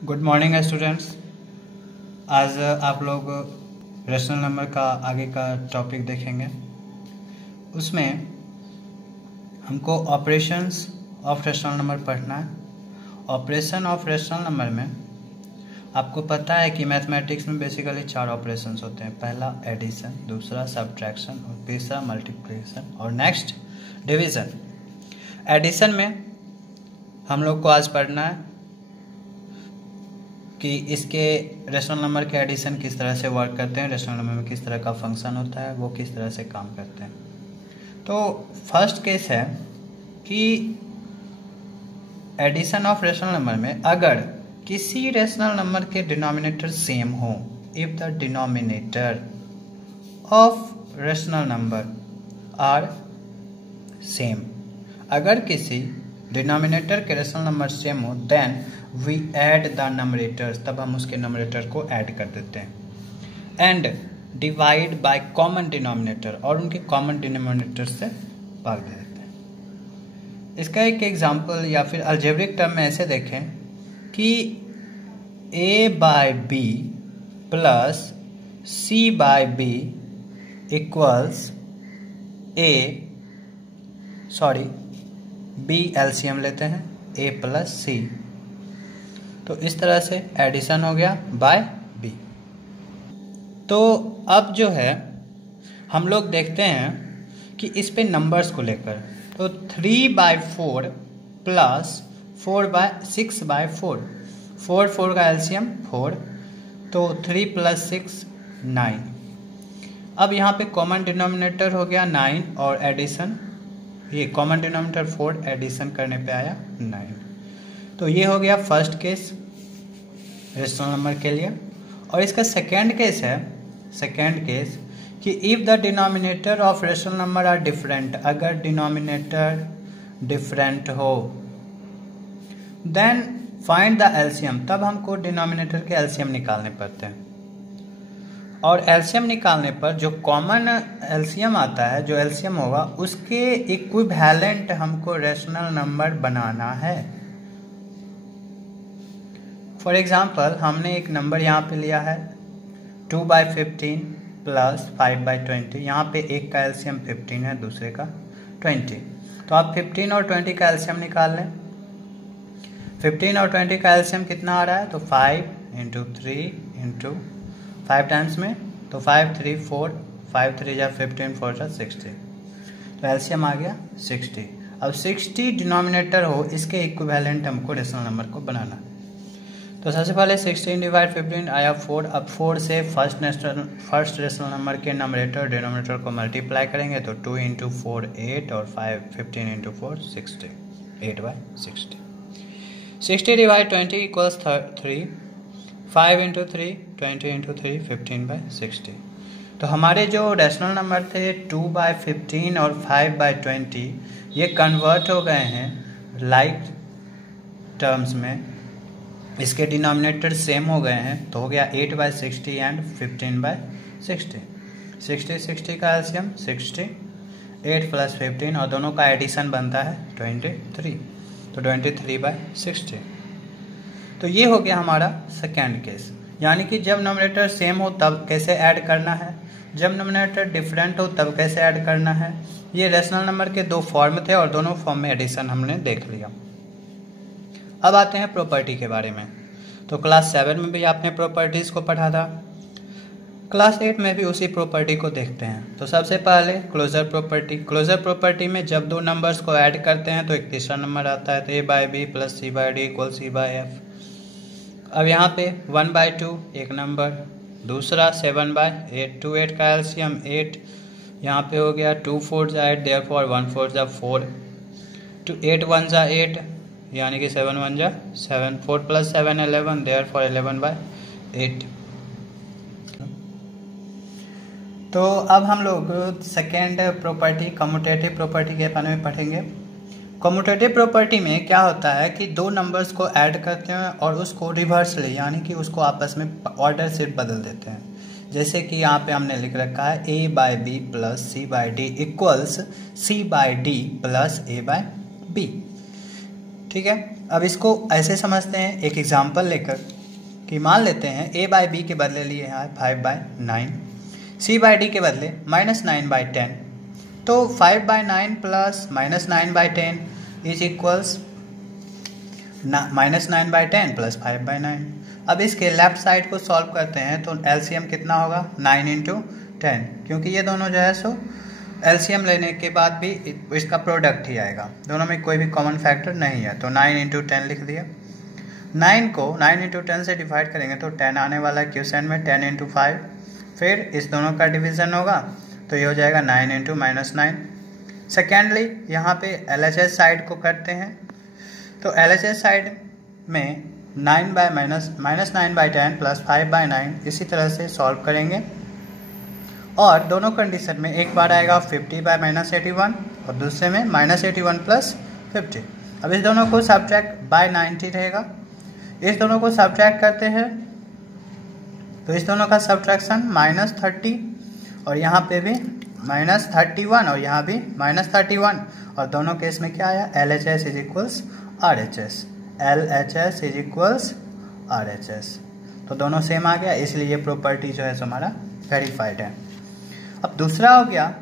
Good morning students. आज आप लोग रेशनल नंबर का आगे का टॉपिक देखेंगे। उसमें हमको ऑपरेशंस ऑफ रेशनल नंबर पढ़ना है। ऑपरेशन ऑफ रेशनल नंबर में आपको पता है कि मैथमेटिक्स में बेसिकली 4 ऑपरेशंस होते हैं। पहला एडिशन, दूसरा सब्ट्रैक्शन और तीसरा मल्टीप्लिकेशन और नेक्स्ट डिवीज़न। एडिशन में हम लोग को आज पढ़ना है कि इसके रेशनल नंबर के एडिशन किस तरह से वर्क करते हैं, रेशनल नंबर में किस तरह का फंक्शन होता है, वो किस तरह से काम करते हैं। तो फर्स्ट केस है कि एडिशन ऑफ रेशनल नंबर में अगर किसी रेशनल नंबर के डिनोमिनेटर सेम हो, if the denominator of rational number are same, अगर किसी डिनोमिनेटर के रेशनल नंबर सेम हो then we add the numerators, तब हम उसके नंबरेटर को ऐड कर देते हैं। And divide by common denominator, और उनके कॉमन डिनोमिनेटर से भाग दे देते हैं। इसका एक एग्जांपल या फिर अलजेब्रिक टर्म में ऐसे देखें कि a by B plus c by B equals B LCM लेते हैं a प्लस सी, तो इस तरह से एडिशन हो गया बाय बी। तो अब जो है हम लोग देखते हैं कि इस पे नंबर्स को लेकर, तो 3/4 प्लस 6/4, 4 का एलसीएम 4, तो 3 प्लस 6 9। अब यहाँ पे कॉमन डिनोमिनेटर हो गया 9 और एडिशन, ये कॉमन डिनोमिनेटर 4, एडिशन करने पे आया 9। तो ये हो गया फर्स्ट केस रेशनल नंबर के लिए। और इसका सेकेंड केस है, सेकेंड केस कि if the denominator of rational number are different, अगर डिनोमिनेटर डिफरेंट हो देन फाइंड द एलसीएम, तब हमको डिनोमिनेटर के एलसीएम निकालने पड़ते हैं। और एलसीएम निकालने पर जो कॉमन एलसीएम आता है, जो एलसीएम होगा उसके इक्विवेलेंट हमको रेशनल नंबर बनाना है। फॉर एग्जाम्पल हमने एक नंबर यहाँ पे लिया है 2/15 प्लस 5/20, यहाँ पे एक का एलसीएम 15 है, दूसरे का 20। तो आप 15 और 20 का एलसीएम निकाल लें। 15 और 20 का एलसीएम कितना आ रहा है, तो 5 × 3 × 5 टाइम्स में, तो 5 3 4, 5 3 जा 15, 4 जा 60, तो एलसीएम आ गया 60। अब 60 डिनोमिनेटर हो, इसके इक्विवेलेंट हमको रेशनल नंबर को बनाना। तो सबसे पहले 16 / 15 आया 4। अब 4 से फर्स्ट रेशनल नंबर के नंबरेटर डिनोमिनेटर को मल्टीप्लाई करेंगे, तो 2 × 4 8 और 15 × 4 60, 8/60। 60 / 20 इक्वल्स 3, 5 × 3 20 × 3 15/60। तो हमारे जो रेशनल नंबर थे 2/15 और 5/20 ये कन्वर्ट हो गए हैं लाइक टर्म्स में, इसके डिनोमिनेटर सेम हो गए हैं, तो हो गया 8/60 एंड 15/60। 60 का एलसीएम 60, 8 प्लस 15 और दोनों का एडिशन बनता है 23, तो 23/60। तो ये हो गया हमारा सेकेंड केस, यानी कि जब नोमिनेटर सेम हो तब कैसे ऐड करना है, जब नोमिनेटर डिफरेंट हो तब कैसे ऐड करना है। ये रेशनल नंबर के 2 फॉर्म थे और दोनों फॉर्म में एडिशन हमने देख लिया। अब आते हैं प्रॉपर्टी के बारे में। तो क्लास 7 में भी आपने प्रॉपर्टीज़ को पढ़ा था, क्लास 8 में भी उसी प्रॉपर्टी को देखते हैं। तो सबसे पहले क्लोजर प्रॉपर्टी। क्लोजर प्रॉपर्टी में जब 2 नंबर्स को ऐड करते हैं तो एक तीसरा नंबर आता है, तो a/b plus c/d equal c/f। अब यहाँ पे 1/2 एक नंबर, दूसरा 7/8, 2 8 का एलसीएम 8, यहाँ पे हो गया 2 4 8, देयरफॉर 1 4 4, 8 1 8, यानी कि 7 1 7, 4 प्लस 7 11, देयरफॉर 11/8। तो अब हम लोग सेकेंड प्रॉपर्टी कम्यूटेटिव प्रॉपर्टी के बारे में पढ़ेंगे। कम्यूटेटिव प्रॉपर्टी में क्या होता है कि 2 नंबर्स को ऐड करते हैं और उसको रिवर्सली, यानी कि उसको आपस में ऑर्डर से बदल देते हैं। जैसे कि यहाँ पे हमने लिख रखा है a/b plus c/d equals c/d plus a/b। ठीक है। अब इसको ऐसे समझते हैं एक एग्जांपल लेकर कि मान लेते हैं a बाई बी के बदले लिए है 5/9, c बाई डी के बदले -9/10, तो 5/9 प्लस -9/10 इज इक्वल्स -9/10 प्लस 5/9। अब इसके लेफ्ट साइड को सॉल्व करते हैं तो एलसीएम कितना होगा 9 × 10, क्योंकि ये दोनों जो है सो एलसीएम लेने के बाद भी इसका प्रोडक्ट ही आएगा, दोनों में कोई भी कॉमन फैक्टर नहीं है, तो 9 × 10 लिख दिया। 9 को 9 × 10 से डिवाइड करेंगे तो 10 आने वाला है क्वेश्चन में, 10 × 5, फिर इस दोनों का डिवीज़न होगा तो ये हो जाएगा 9 × -9। सेकेंडली यहाँ पे LHS साइड को करते हैं, तो LHS साइड में 9/10 प्लस 5/9 इसी तरह से सॉल्व करेंगे, और दोनों कंडीशन में एक बार आएगा 50/-81 और दूसरे में -81 प्लस 50। अब इस दोनों को सब्ट्रैक्ट बाय 90 रहेगा, इस दोनों को सब्ट्रैक्ट करते हैं तो इस दोनों का सब्ट्रैक्शन -30 और यहाँ पे भी -31 और यहाँ भी -31, और दोनों केस में क्या आया LHS is equals RHS, LHS is equals RHS, तो दोनों सेम आ गया, इसलिए ये प्रॉपर्टी जो है हमारा वेरीफाइड है। अब दूसरा हो गया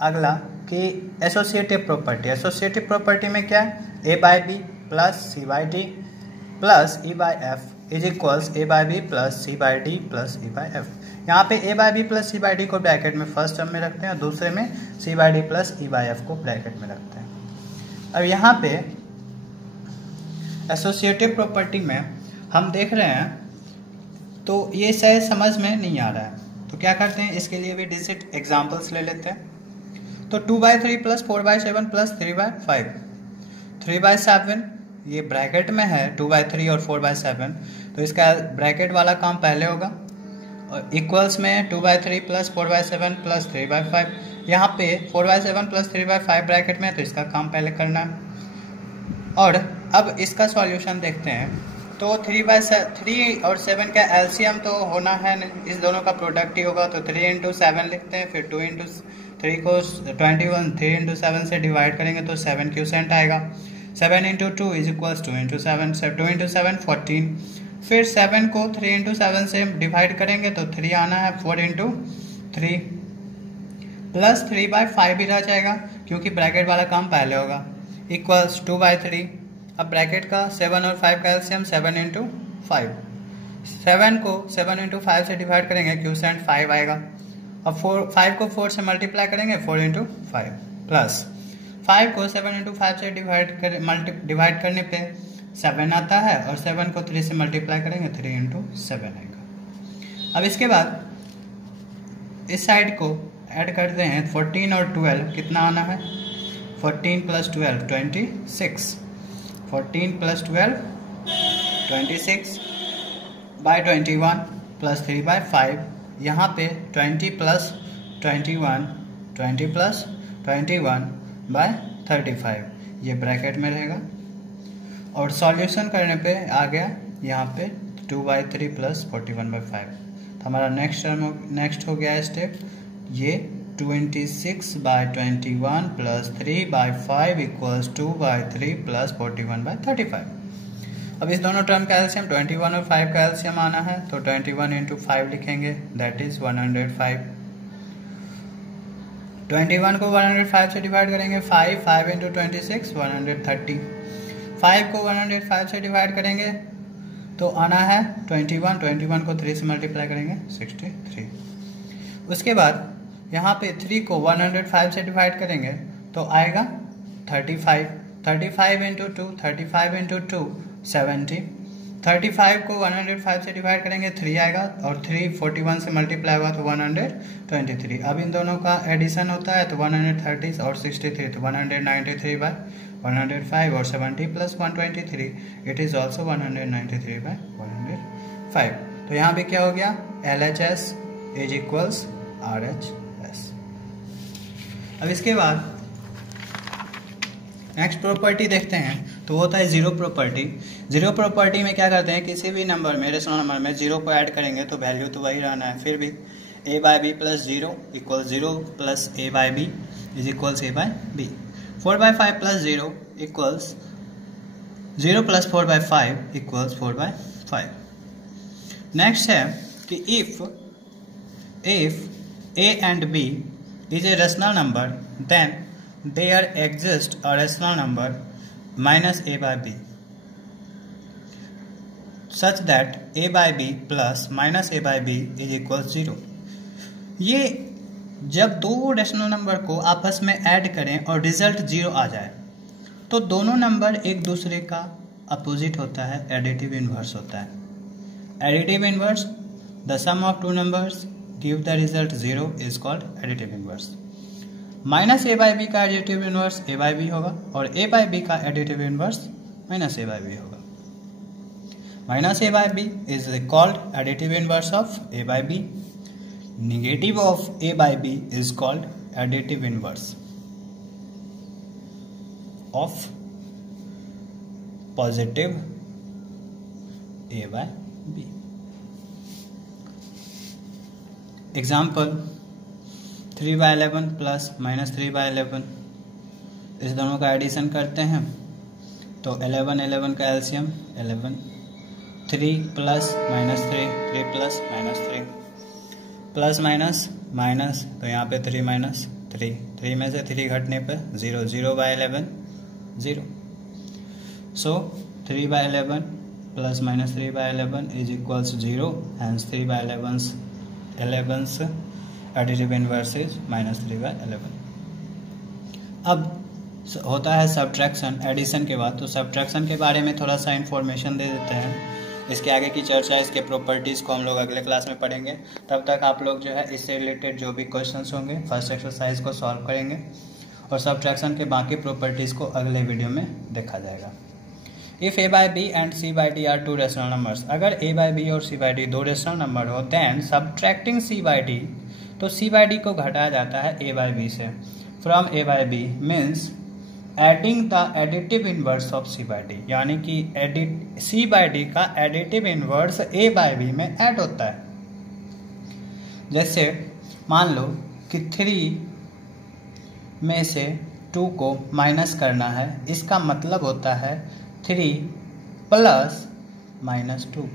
अगला कि एसोसिएटिव प्रॉपर्टी। एसोसिएटिव प्रॉपर्टी में क्या है a by b plus c by d plus e by f is equals a by b plus c by d plus e by f. यहाँ पे a by b plus c by d को bracket में first term में रखते हैं और दूसरे में c by d plus e by f को ब्रैकेट में रखते हैं। अब यहाँ पे एसोसिएटिव प्रॉपर्टी में हम देख रहे हैं तो ये शायद समझ में नहीं आ रहा है, तो क्या करते हैं इसके लिए भी डिजिट एग्जाम्पल्स ले लेते हैं। तो 2/3 प्लस 4/7 प्लस 3/5, 3/7 ये ब्रैकेट में है 2/3 और 4/7, तो इसका ब्रैकेट वाला काम पहले होगा, और इक्वल्स में 2/3 प्लस 4/7 प्लस 3/5, यहाँ पे 4/7 प्लस 3/5 ब्रैकेट में है तो इसका काम पहले करना है। और अब इसका सॉल्यूशन देखते हैं, तो 3 और 7 का एलसीएम तो होना है, इस दोनों का प्रोडक्ट ही होगा, तो 3 × 7 लिखते हैं, फिर 2 × 3 को 21, 3 × 7 से डिवाइड करेंगे तो 7 क्यूसेंट आएगा, 7 × 2 इज इक्वल्स 2 × 7, 2 × 7 14, फिर 7 को 3 × 7 से डिवाइड करेंगे तो 3 आना है, 4 × 3 प्लस 3/5 भी रह जाएगा क्योंकि ब्रैकेट वाला काम पहले होगा, इक्वल्स 2/3। अब ब्रैकेट का 7 और 5 का एलसीएम 7 × 5, 7 को 7 × 5 से डिवाइड करेंगे क्यूसेंट 5 आएगा, अब 5 को 4 से मल्टीप्लाई करेंगे 4 × 5 प्लस 5 को 7 × 5 से डिवाइड करने पे 7 आता है, और 7 को 3 से मल्टीप्लाई करेंगे 3 × 7 आएगा। अब इसके बाद इस साइड को ऐड करते हैं, 14 और 12 कितना आना है, 14 + 12 26, 14 + 12 26 बाय 21 प्लस 3/5, यहाँ पे 20 + 21 20 + 21 बाय 35, ये ब्रैकेट में रहेगा, और सॉल्यूशन करने पे आ गया यहाँ पे 2/3 प्लस 41/5, तो हमारा नेक्स्ट हो गया स्टेप ये 26/21 प्लस 3/5 इक्वल्स 2/3 प्लस 41/35। अब इस दोनों टर्म का एलसीएम 21 और 5 का एलसीएम आना है, तो 21 × 5 लिखेंगे, दैट इज 105। 21 को 105 से डिवाइड करेंगे 5 × 26 130, 5 को 105 से डिवाइड करेंगे तो आना है 21 को 3 से मल्टीप्लाई करेंगे 63। उसके बाद यहाँ पे 3 को 105 से डिवाइड करेंगे तो आएगा 35, 35 × 2 35 × 2 70, 35 को 105 से डिवाइड करेंगे 3 आएगा, और 3 41 से मल्टीप्लाई हुआ तो 123। अब इन दोनों का एडिशन होता है तो 130 और 63 तो 193/105 और 70 + 123 इट इज़ ऑल्सो 193/105। तो यहाँ पे क्या हो गया LHS इज इक्वल्स RHS। अब इसके बाद नेक्स्ट प्रॉपर्टी देखते हैं, तो होता है जीरो प्रॉपर्टी। जीरो प्रॉपर्टी में क्या करते हैं, किसी भी नंबर में रेशनल नंबर में जीरो को ऐड करेंगे तो वैल्यू तो वही रहना है, फिर भी a/b + 0 = 0 plus a/b is equals a/b, 4/5 + 0 equals 0 + 4/5 = 4/5। Next है कि if a and b is a rational number, then there exists a rational number minus a by b such that a by b plus minus a by b is equals 0। ये जब दो rational number को आपस में add करें और result 0 आ जाए तो दोनों नंबर एक दूसरे का अपोजिट होता है, एडिटिव इनवर्स होता है। Additive inverse, the sum of two numbers give the result 0 is called additive inverse. Minus a by b का additive inverse a by b होगा और ए बाई बी का additive inverse minus a by b होगा। Minus a by b is called additive inverse of a by b. Negative of a by b is called additive inverse of positive a by b। Example 3/11 plus -3/11, इस दोनों का addition करते हैं तो 11 का LCM 11, 3 + -3, 3 + -3, plus minus तो यहाँ पे 3 - 3, 3 में से 3 घटने पर 0, 0/11 0। So 3/11 + -3/11 is equals 0, hence 3/11's additive inverse is -3/11। अब होता है सब्ट्रैक्शन एडिशन के बाद, तो सब्ट्रैक्शन के बारे में थोड़ा सा इन्फॉर्मेशन दे देते हैं। इसके आगे की चर्चा, इसके प्रॉपर्टीज़ को हम लोग अगले क्लास में पढ़ेंगे। तब तक आप लोग जो है इससे रिलेटेड जो भी क्वेश्चंस होंगे फर्स्ट एक्सरसाइज को सॉल्व करेंगे और सब्ट्रैक्शन के बाकी प्रॉपर्टीज़ को अगले वीडियो में देखा जाएगा। If a by b and c by d are two rational numbers, अगर a by b और c by d दो रेशनल नंबर हो, then subtracting c by d, तो c by d को घटाया जाता है a by b से। From a by b means adding the additive inverse of c by d, यानी कि c by d का additive inverse a by b में ऐड होता है। जैसे मान लो कि 3 में से 2 को माइनस करना है, इसका मतलब होता है 3 + -2।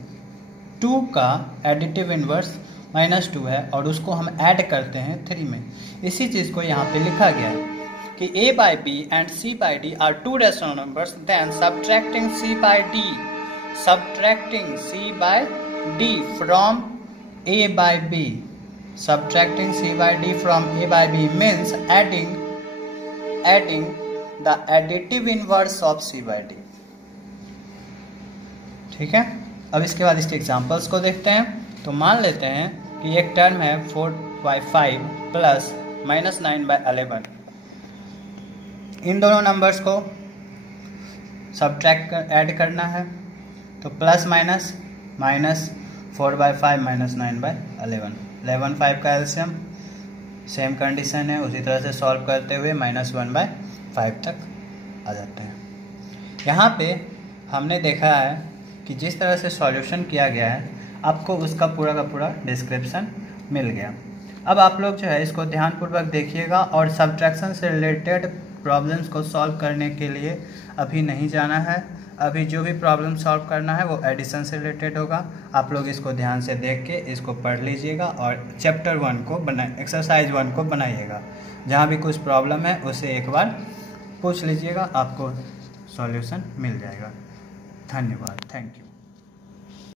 2 का एडिटिव इनवर्स -2 है और उसको हम ऐड करते हैं 3 में। इसी चीज़ को यहाँ पे लिखा गया है कि a by b and c by d are two rational numbers, then subtracting c by d from a by b, subtracting c by d from a by b means adding the additive inverse of c by d। ठीक है, अब इसके बाद इसके examples को देखते हैं। तो मान लेते हैं कि एक टर्म है 4/5 प्लस -9/11। इन दोनों नंबर्स को सब्ट्रैक्ट ऐड करना है, तो प्लस माइनस -4/5 -9/11, 11 5 का एलसीएम, सेम कंडीशन है, उसी तरह से सॉल्व करते हुए -1/5 तक आ जाते हैं। यहाँ पे हमने देखा है कि जिस तरह से सॉल्यूशन किया गया है आपको उसका पूरा का पूरा डिस्क्रिप्शन मिल गया। अब आप लोग जो है इसको ध्यानपूर्वक देखिएगा और सब्ट्रैक्शन से रिलेटेड प्रॉब्लम्स को सॉल्व करने के लिए अभी नहीं जाना है। अभी जो भी प्रॉब्लम सॉल्व करना है वो एडिशन से रिलेटेड होगा। आप लोग इसको ध्यान से देख के इसको पढ़ लीजिएगा और चैप्टर 1 को एक्सरसाइज 1 को बनाइएगा। जहाँ भी कुछ प्रॉब्लम है उसे एक बार पूछ लीजिएगा, आपको सॉल्यूशन मिल जाएगा। धन्यवाद, थैंक यू।